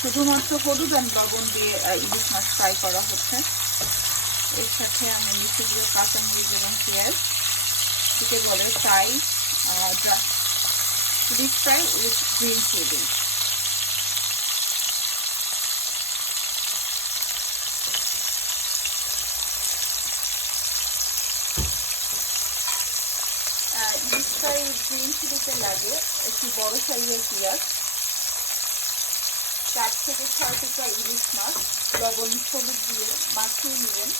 শুধুমাত্র হলুদ আর লবণ দিয়ে ইলিশ মাছ ফ্রাই করা হচ্ছে। এর সাথে আমি মিশিয়ে দিয়ে কাঁচামরিচ এবং পেঁয়াজ, এটাকে বলে fry, deep fry with green chilli. Deep fry with green চিলিতে লাগে একটি বড় সাইজের পেঁয়াজ, 4 থেকে 6 টুকরা ইলিশ মাছ লবণ হলুদ দিয়ে মাখিয়ে নেবেন।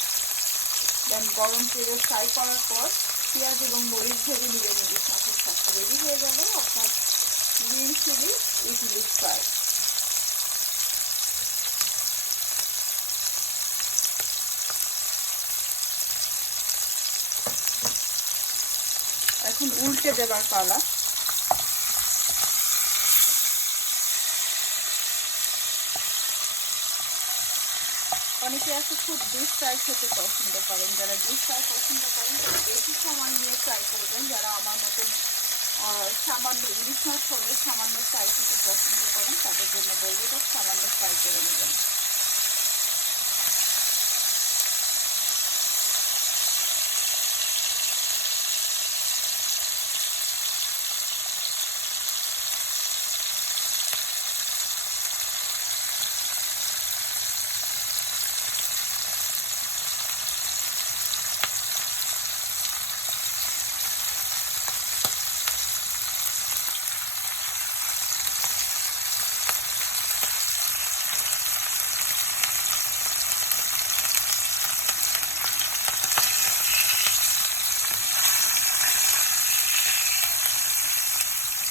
দেন গরম তেলে ফ্রাই করার পর পেঁয়াজ এবং মরিচ ভেজে নেবেন ইলিশ মাছের সাথে। রেডি হয়ে গেল আপনার green chilli with ilish fry. এখন উল্টে দেবার পালা। অনেকে আছে খুব ডিপ ফ্রাই খেতে পছন্দ করেন, যারা ডিপ ফ্রাই পছন্দ করেন তারা বেশি সময় নিয়ে ফ্রাই করবেন। যারা আমার মতন সামান্য ইলিশ মাছ হলে সামান্য ফ্রাই খেতে পছন্দ করেন তাদের জন্য বলবো যে সামান্য ফ্রাই করে নেবেন।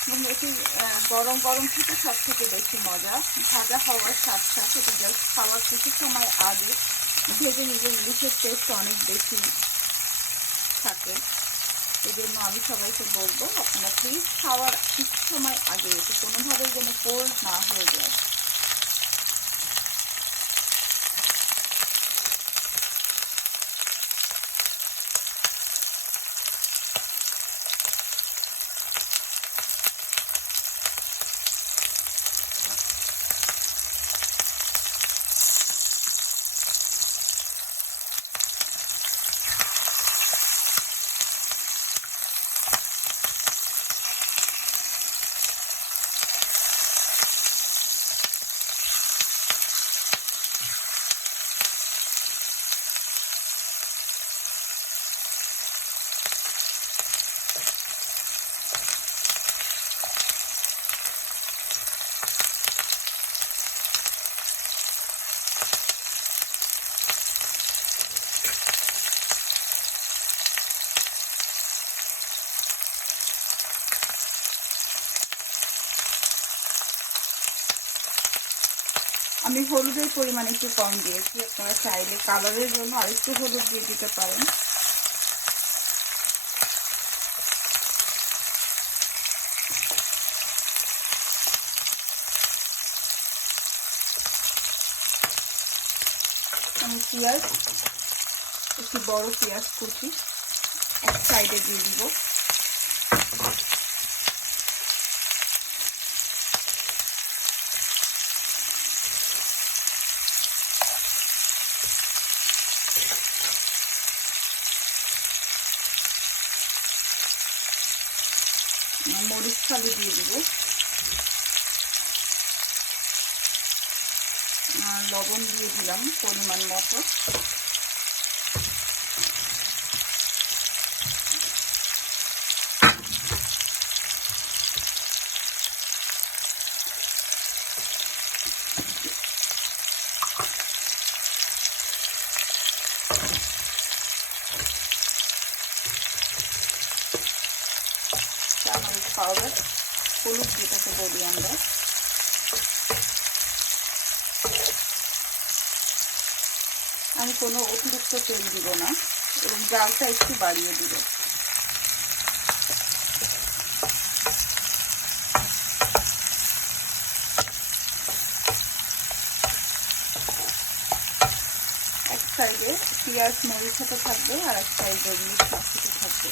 এবং এটি গরম গরম খেতে সব থেকে বেশি মজা। ভাজা হওয়ার সাথে সাথে এটি জাস্ট খাওয়ার কিছু সময় আগে ভেজে নিলে ইলিশের টেস্ট অনেক বেশি থাকে। এই জন্য আমি সবাইকে বলবো আপনারা প্লিজ খাওয়ার কিছু সময় আগে এতে কোনোভাবেই যেন কোল্ড না হয়ে যায়। আমি হলুদের পরিমাণ একটু কম দিয়েছি, আপনারা চাইলে কালারের জন্য আরেকটু হলুদ দিয়ে দিতে পারেন। আমি পেঁয়াজ, একটু বড় পেঁয়াজ কুচি এক সাইডে দিয়ে দিব। মরিচ ফালি দিয়ে দিব, লবণ দিয়ে দিলাম পরিমাণ মতো। চামচ পাউডার, হলুদ যেটাকে বলি আমরা। আমি কোনো অতিরিক্ত তেল দিব না এবং জালটা একটু বাড়িয়ে দিব। এক সাইডে পেঁয়াজ মরিচ হতে থাকবে আর এক সাইডে ইলিশ মাছ হতে থাকবে।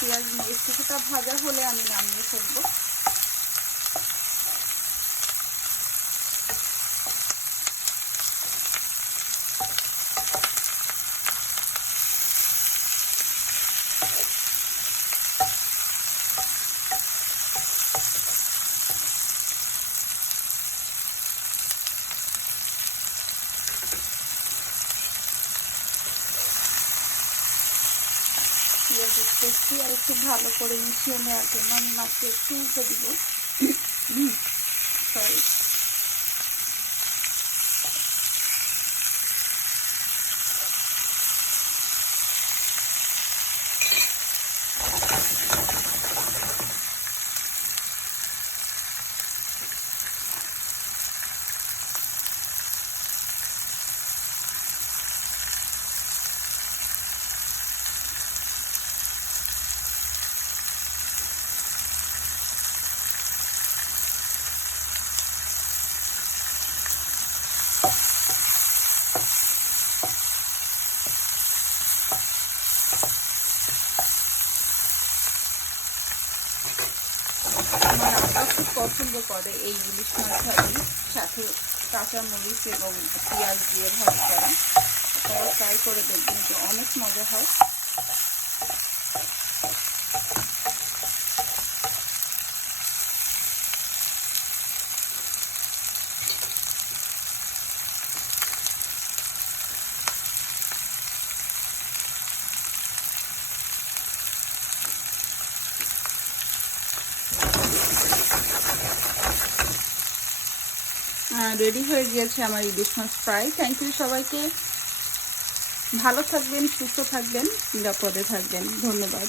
পেঁয়াজ মরিচ কিছুটা ভাজা হলে আমি নামিয়ে ফেলবো। পেঁয়াজের পেস্টটি আর একটু ভালো করে মিশিয়ে নেওয়ার জন্য আমি মাছটি একটু উল্টে দিব। সরি, আমার আপা খুব পছন্দ করে এই ইলিশ মাছ ভাজি, সাথে কাঁচা মরিচ এবং পেঁয়াজ দিয়ে ভাজি করা। আপনারা ট্রাই করে দেখবেন, তো অনেক মজা হয়। রেডি হয়ে গিয়েছে আমার ইলিশ মাছ ফ্রাই। থ্যাংক ইউ সবাইকে। ভালো থাকবেন, সুস্থ থাকবেন, নিরাপদে থাকবেন। ধন্যবাদ।